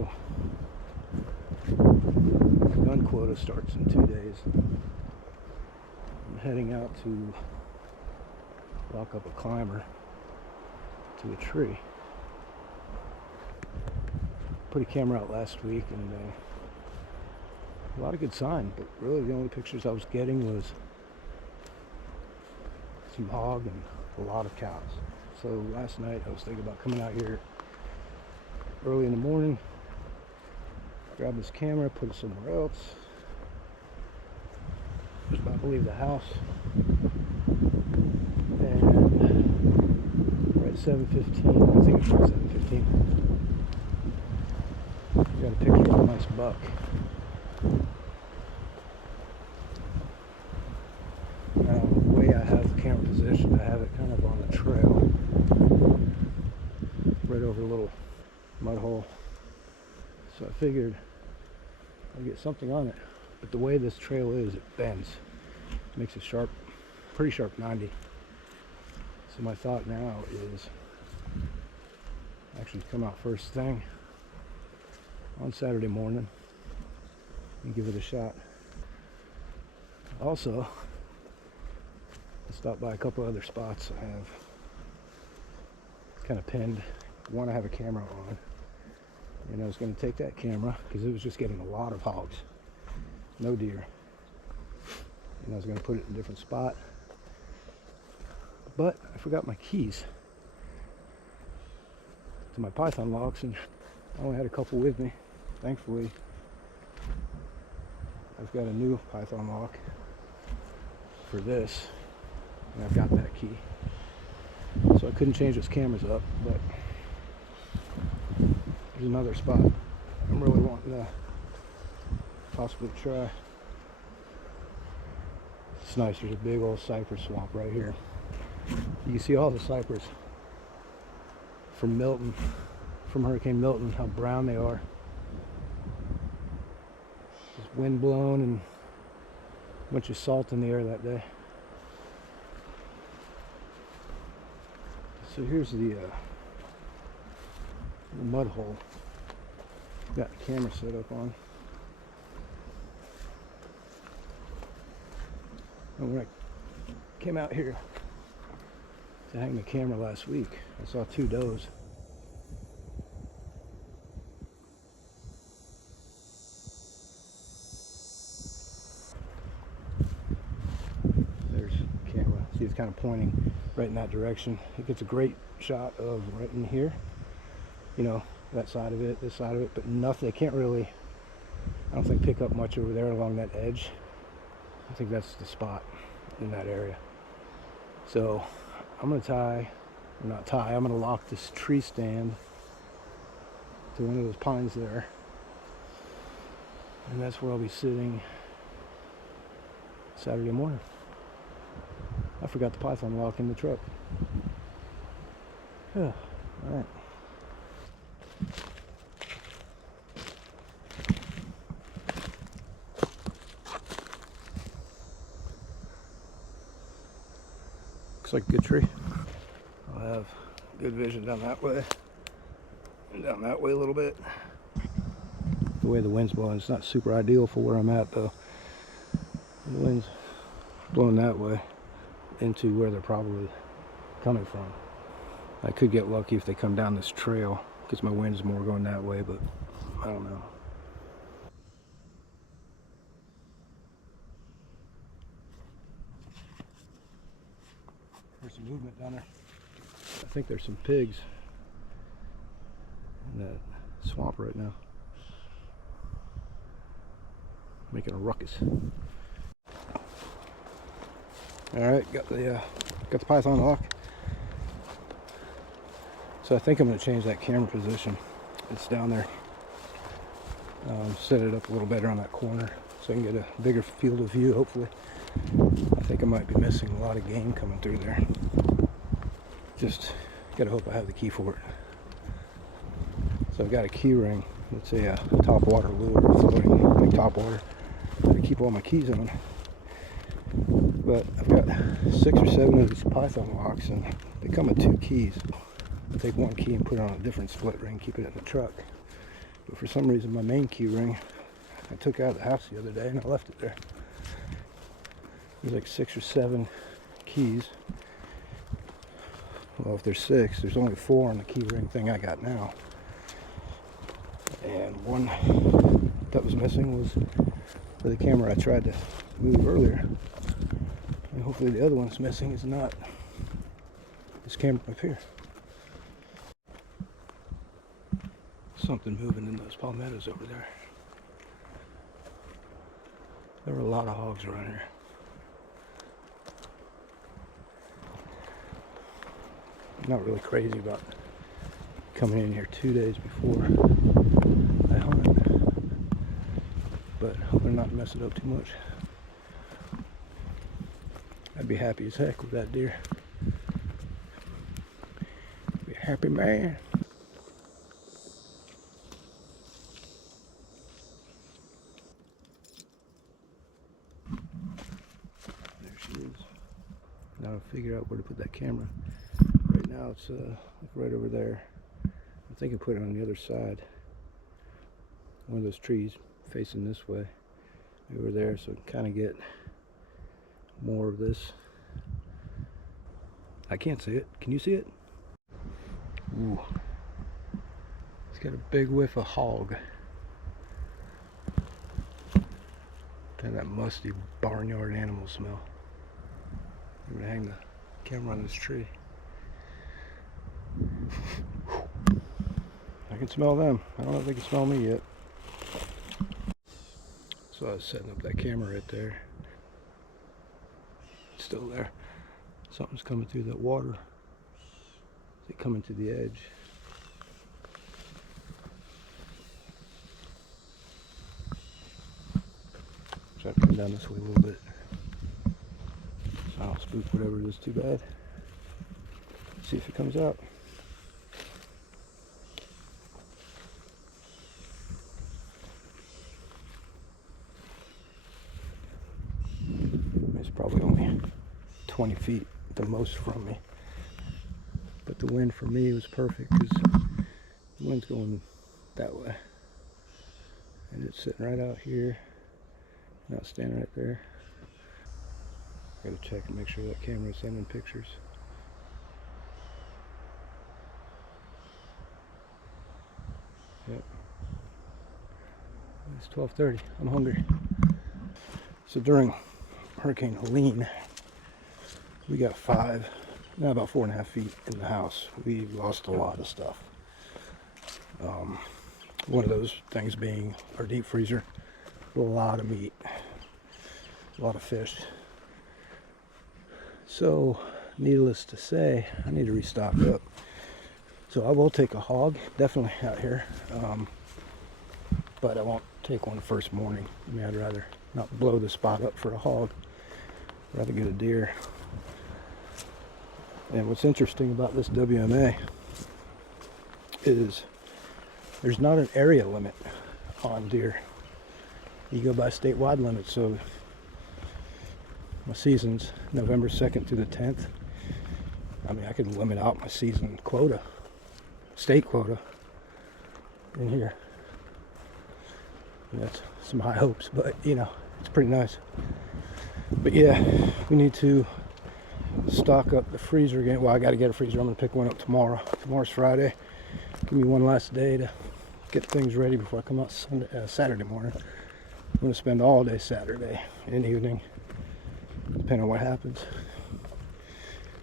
So my gun quota starts in 2 days. I'm heading out to lock up a climber to a tree. Put a camera out last week and a lot of good sign, but really the only pictures I was getting was some hog and a lot of cows. So last night I was thinking about coming out here early in the morning, grab this camera, put it somewhere else. Just about to leave the house, and we're at 7:15. I think it's 7:15. Got a picture of a nice buck. Now, the way I have the camera positioned, I have it kind of on the trail, right over a little mud hole. So I figured I'd get something on it. But the way this trail is, it bends. It makes a sharp, pretty sharp 90. So my thought now is actually come out first thing on Saturday morning and give it a shot. Also, I stopped by a couple other spots I have kind of pinned. One I have a camera on, and I was going to take that camera because it was just getting a lot of hogs, no deer, and I was going to put it in a different spot, but I forgot my keys to my python locks, and I only had a couple with me. Thankfully, I've got a new python lock for this, and I've got that key, so I couldn't change those cameras up. But there's another spot I'm really wanting to possibly try. It's nice. There's a big old cypress swamp right here. You can see all the cypress from Milton, from Hurricane Milton, how brown they are. Just wind blown and a bunch of salt in the air that day. So here's the mud hole. Got the camera set up on. And when I came out here to hang the camera last week, I saw 2 does. There's the camera. See, it's kind of pointing right in that direction. It gets a great shot of right in here. You know, that side of it, this side of it, but nothing. They can't really, I don't think, pick up much over there along that edge. I think that's the spot in that area. So I'm going to I'm going to lock this tree stand to one of those pines there. And that's where I'll be sitting Saturday morning. I forgot the python lock in the truck. Yeah, all right. Looks like a good tree. I'll have good vision down that way and down that way a little bit. The way the wind's blowing, it's not super ideal for where I'm at though. The wind's blowing that way into where they're probably coming from. I could get lucky if they come down this trail because my wind's more going that way, but I don't know. There's some movement down there. I think there's some pigs in that swamp right now, making a ruckus. All right, got the python lock. So I think I'm going to change that camera position. It's down there. Set it up a little better on that corner so I can get a bigger field of view, hopefully. I think I might be missing a lot of game coming through there. Just gotta hope I have the key for it. So I've got a key ring. It's a top water lure, floating like top water. I keep all my keys on. But I've got 6 or 7 of these python locks, and they come with 2 keys. I'll take one key and put it on a different split ring, keep it in the truck. But for some reason my main key ring, I took out of the house the other day and I left it there. There's like 6 or 7 keys. Well, if there's 6, there's only 4 on the key ring thing I got now. And one that was missing was for the camera I tried to move earlier. And hopefully the other one's missing is not this camera up here. Something moving in those palmettos over there. There were a lot of hogs around here. I'm not really crazy about coming in here 2 days before I hunt, but hoping not to mess it up too much. I'd be happy as heck with that deer. Be a happy man. There she is. Now I'll figure out where to put that camera. Right now it's like right over there. I'm thinking put it on the other side. One of those trees facing this way. Over there, so I can kind of get more of this. I can't see it. Can you see it? Ooh. It's got a big whiff of hog. Kind of that musty barnyard animal smell. I'm gonna hang the camera on this tree. I can smell them. I don't know if they can smell me yet. So I was setting up that camera right there. It's still there. Something's coming through that water. Is it coming to the edge? Try to come down this way a little bit. So I don't spook whatever it is too bad. See if it comes out. It's probably only 20 feet at the most from me. But the wind for me was perfect because the wind's going that way. And it's sitting right out here. Not standing right there. Gotta check and make sure that camera's sending pictures. Yep. It's 12:30. I'm hungry. So during Hurricane Helene, we got about 4.5 feet in the house. We lost a lot of stuff. One of those things being our deep freezer. A lot of meat, a lot of fish. So, needless to say, I need to restock up. So I will take a hog, definitely out here, but I won't take one first morning. I mean, I'd rather not blow the spot up for a hog. I'd rather get a deer. And what's interesting about this WMA is there's not an area limit on deer. You go by statewide limits, so my season's November 2nd through the 10th. I mean, I could limit out my season quota, state quota, in here. And that's some high hopes, but you know, it's pretty nice. But yeah, we need to stock up the freezer again. Well, I got to get a freezer. I'm going to pick one up tomorrow. Tomorrow's Friday. Give me one last day to get things ready before I come out Saturday morning. I'm going to spend all day Saturday and evening, depending on what happens.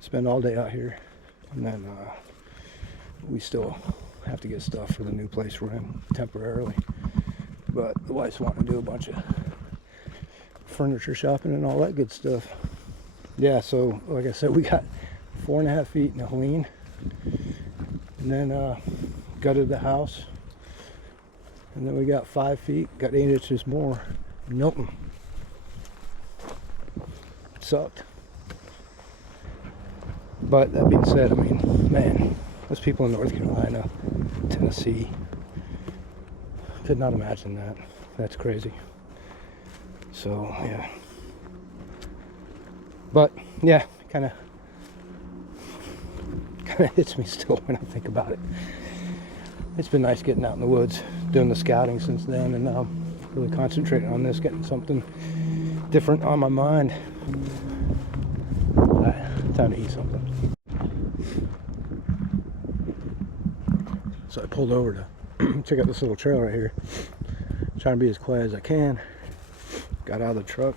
Spend all day out here, and then we still have to get stuff for the new place we're in temporarily. But the wife's wanting to do a bunch of furniture shopping and all that good stuff. Yeah, so like I said, we got 4.5 feet in Helene, and then gutted the house. And then we got 5 feet, got 8 inches more. Milton. It sucked. But that being said, I mean, man, those people in North Carolina, Tennessee, could not imagine that. That's crazy. So, yeah. But, yeah, kind of hits me still when I think about it. It's been nice getting out in the woods, doing the scouting since then, and now really concentrating on this, getting something different on my mind. Alright, time to eat something. So I pulled over to check out this little trail right here. Trying to be as quiet as I can. Got out of the truck.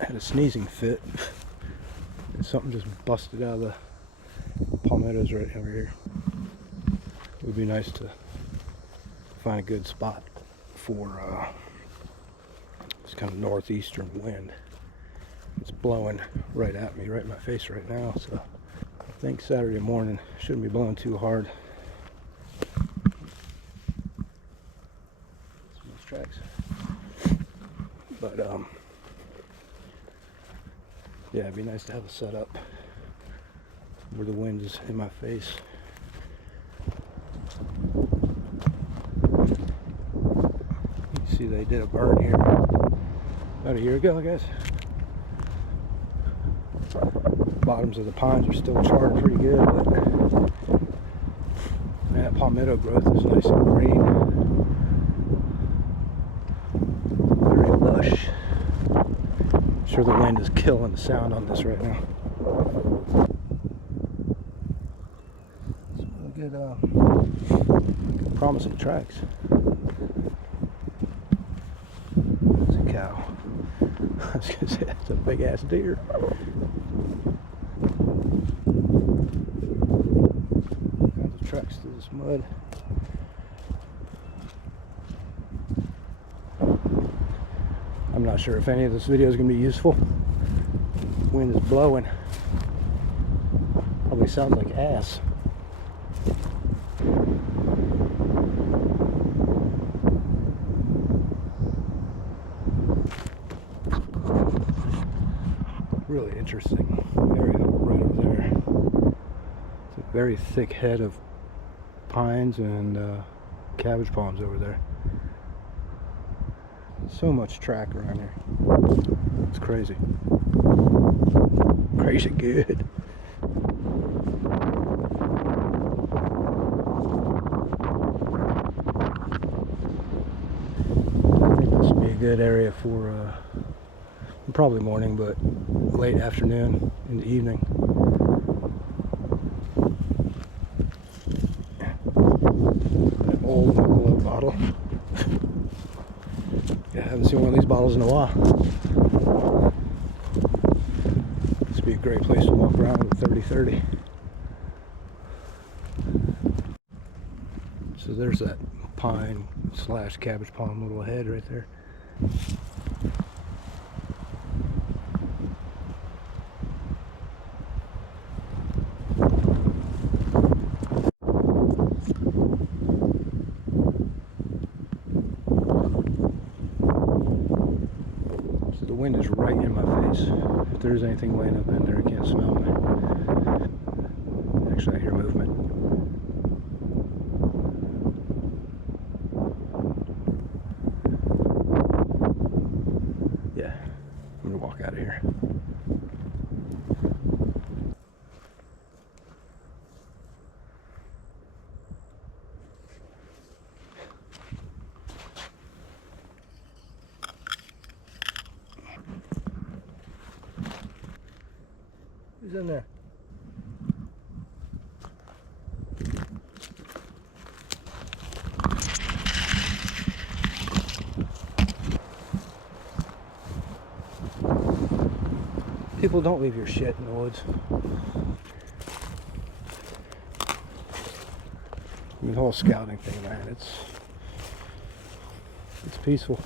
Had a sneezing fit. And something just busted out of the palmettos right over here. It would be nice to find a good spot for this kind of northeastern wind. It's blowing right at me, right in my face right now, so I think Saturday morning shouldn't be blowing too hard. Some of those tracks. But yeah, it'd be nice to have a setup where the wind is in my face. You see they did a burn here about a year ago, I guess. Bottoms of the pines are still charred pretty good, but that palmetto growth is nice and green. Very lush. I'm sure the wind is killing the sound on this right now. Some really good promising tracks. That's a cow. I was gonna say that's a big ass deer. Kinds of tracks through this mud. I'm not sure if any of this video is going to be useful. Wind is blowing. Probably sounds like ass. Really interesting area right over there. It's a very thick head of pines and cabbage palms over there. So much track around here. It's crazy. Crazy good. I think this would be a good area for probably morning, but late afternoon in the evening. An old Michelob bottle. Yeah, I haven't seen one of these bottles in a while. This would be a great place to walk around with 30-30. So there's that pine / cabbage palm little head right there. So the wind is right in my face. If there's anything laying up in there, I can't smell me. Actually, I hear movement. Yeah, I'm gonna walk out of here. Who's in there? People, don't leave your shit in the woods. I mean, the whole scouting thing, man, it's peaceful.